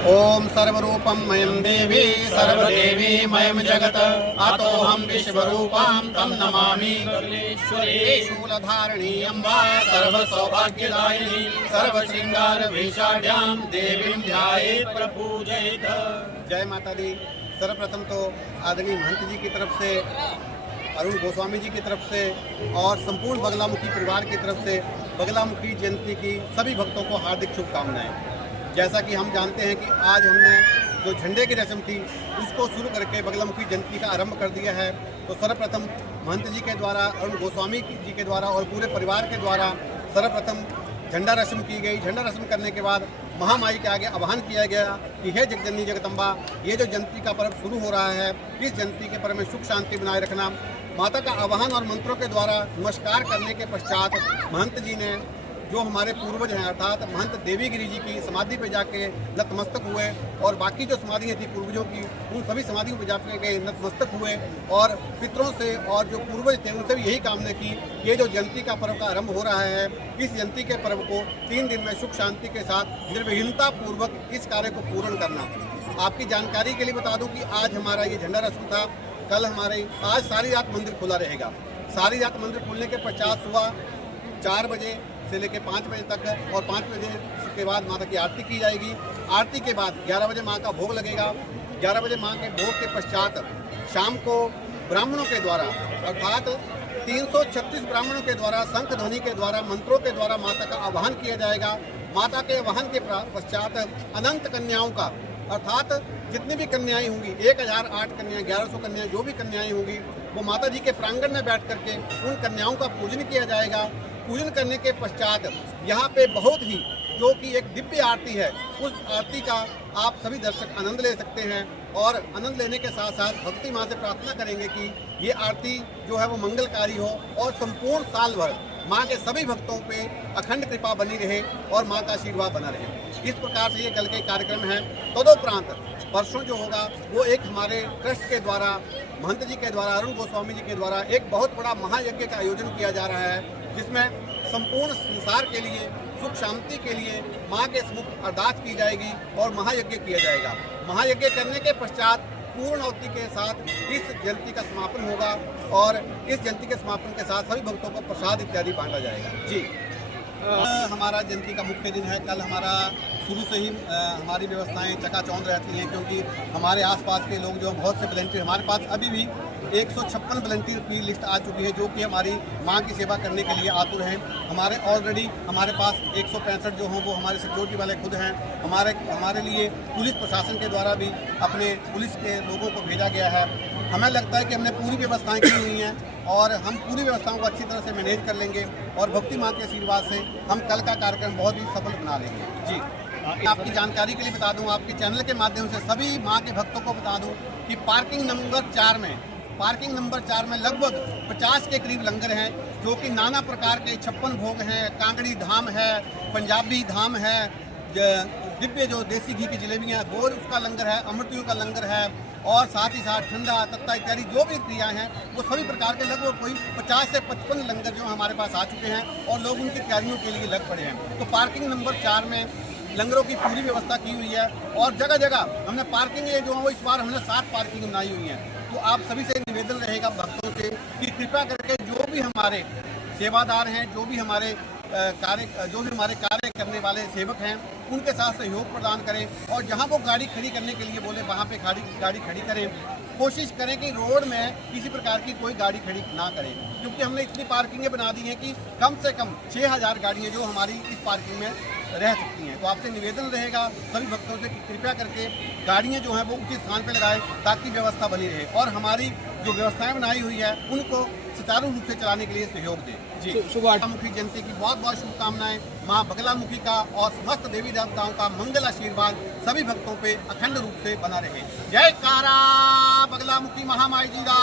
ओम सर्वरूपं मयं देवी सर्वदेवी मयं जगत अतोऽहं विश्वरूपां तं नमामि। शूलधारिणी अम्बा सर्वसौभाग्यदायिनी सर्वश्रृंगारभीषाढ्यां देवीं ध्यायेत् प्रपूजयेत्। जय माता दी। सर्वप्रथम तो आदरणीय महंत जी की तरफ से, अरुण गोस्वामी जी की तरफ से और संपूर्ण बगलामुखी परिवार की तरफ से बगलामुखी जयंती की सभी भक्तों को हार्दिक शुभकामनाएं। जैसा कि हम जानते हैं कि आज हमने जो झंडे की रस्म थी उसको शुरू करके बगलामुखी जयंती का आरंभ कर दिया है। तो सर्वप्रथम महंत जी के द्वारा, अरुण गोस्वामी जी के द्वारा और पूरे परिवार के द्वारा सर्वप्रथम झंडा रस्म की गई। झंडा रस्म करने के बाद महामाई के आगे आह्वान किया गया कि हे जगजननी जगदम्बा, ये जो जयंती का पर्व शुरू हो रहा है, इस जयंती के पर्व में सुख शांति बनाए रखना। माता का आह्वान और मंत्रों के द्वारा नमस्कार करने के पश्चात महंत जी ने जो हमारे पूर्वज हैं अर्थात महंत देवीगिरी जी की समाधि पे जाके नतमस्तक हुए और बाकी जो समाधियाँ थी पूर्वजों की, उन सभी समाधियों पे जाके नतमस्तक हुए और पितरों से और जो पूर्वज थे उनसे भी यही कामना की, ये जो जयंती का पर्व का आरंभ हो रहा है, इस जयंती के पर्व को 3 दिन में सुख शांति के साथ निर्विघ्नता पूर्वक इस कार्य को पूर्ण करना। आपकी जानकारी के लिए बता दूँ कि आज हमारा ये झंडा रस्म था। कल आज सारी रात मंदिर खुला रहेगा। सारी रात मंदिर खुलने के पश्चात सुबह 4 बजे से लेकर 5 बजे तक और 5 बजे के बाद माता की आरती की जाएगी। आरती के बाद 11 बजे माँ का भोग लगेगा। 11 बजे माँ के भोग के पश्चात शाम को ब्राह्मणों के द्वारा अर्थात 336 ब्राह्मणों के द्वारा शंख ध्वनि के द्वारा मंत्रों के द्वारा माता का आह्वान किया जाएगा। माता के आह्वान के पश्चात अनंत कन्याओं का अर्थात जितनी भी कन्याएं होंगी, 1008 कन्याएं, 1100 कन्याएं, जो भी कन्याएं होंगी, वो माता जी के प्रांगण में बैठ करके उन कन्याओं का पूजन किया जाएगा। पूजन करने के पश्चात यहाँ पे बहुत ही जो कि एक दिव्य आरती है, उस आरती का आप सभी दर्शक आनंद ले सकते हैं और आनंद लेने के साथ साथ भक्ति माँ से प्रार्थना करेंगे कि ये आरती जो है वो मंगलकारी हो और संपूर्ण साल भर माँ के सभी भक्तों पे अखंड कृपा बनी रहे और माँ का आशीर्वाद बना रहे। इस प्रकार से ये कल के कार्यक्रम है। तदोपरांत परसों जो होगा वो एक हमारे ट्रस्ट के द्वारा, महंत जी के द्वारा, अरुण गोस्वामी जी के द्वारा एक बहुत बड़ा महायज्ञ का आयोजन किया जा रहा है, जिसमें संपूर्ण संसार के लिए सुख शांति के लिए माँ के समुख अरदास की जाएगी और महायज्ञ किया जाएगा। महायज्ञ करने के पश्चात पूर्ण अवधि के साथ इस जयंती का समापन होगा और इस जयंती के समापन के साथ सभी भक्तों को प्रसाद इत्यादि बांटा जाएगा। जी, हमारा जयंती का मुख्य दिन है। कल हमारा शुरू से ही हमारी व्यवस्थाएं चकाचौंध रहती हैं, क्योंकि हमारे आसपास के लोग जो बहुत से वॉलंटियर, हमारे पास अभी भी 156 वॉलंटियर की लिस्ट आ चुकी है जो कि हमारी माँ की सेवा करने के लिए आतुर हैं। हमारे ऑलरेडी हमारे पास 165 जो हों वो हमारे सिक्योरिटी वाले खुद हैं। हमारे लिए पुलिस प्रशासन के द्वारा भी अपने पुलिस के लोगों को भेजा गया है। हमें लगता है कि हमने पूरी व्यवस्थाएं की हुई हैं और हम पूरी व्यवस्थाओं को अच्छी तरह से मैनेज कर लेंगे और भक्ति माँ के आशीर्वाद से हम कल का कार्यक्रम बहुत ही सफल बना लेंगे। जी, आपकी जानकारी के लिए बता दूं, आपके चैनल के माध्यम से सभी माँ के भक्तों को बता दूं कि पार्किंग नंबर 4 में लगभग 50 के करीब लंगर हैं, जो कि नाना प्रकार के 56 भोग हैं, कांगड़ी धाम है, पंजाबी धाम है, दिव्य जो देसी घी की जलेबियाँ वो उसका लंगर है, अमृतियों का लंगर है और साथ ही साथ ठंडा तत्ता इत्यादि जो भी क्रियाएँ हैं वो सभी प्रकार के लगभग कोई 50 से 55 लंगर जो हमारे पास आ चुके हैं और लोग उनकी तैयारियों के लिए लग पड़े हैं। तो पार्किंग नंबर 4 में लंगरों की पूरी व्यवस्था की हुई है और जगह जगह हमने पार्किंग जो है वो इस बार हमने 7 पार्किंग बनाई हुई हैं। तो आप सभी से निवेदन रहेगा भक्तों से कि कृपया करके जो भी हमारे सेवादार हैं, जो भी हमारे कार्य करने वाले सेवक हैं, उनके साथ सहयोग प्रदान करें और जहां वो गाड़ी खड़ी करने के लिए बोले वहां पे गाड़ी खड़ी करें। कोशिश करें कि रोड में किसी प्रकार की कोई गाड़ी खड़ी ना करें, क्योंकि हमने इतनी पार्किंगें बना दी हैं कि कम से कम 6000 गाड़ियाँ जो हमारी इस पार्किंग में रह सकती हैं। तो आपसे निवेदन रहेगा सभी भक्तों से कि कृपया करके गाड़ियाँ जो हैं वो उचित स्थान पर लगाएं ताकि व्यवस्था बनी रहे और हमारी जो व्यवस्थाएं बनाई हुई है उनको सुचारू रूप से चलाने के लिए सहयोग दें। जी, बगलामुखी जयंती की बहुत बहुत शुभकामनाएं। माँ बगलामुखी का और समस्त देवी देवताओं का मंगल आशीर्वाद सभी भक्तों पे अखंड रूप से बना रहे। जय कारा बगलामुखी महामाई जी दा।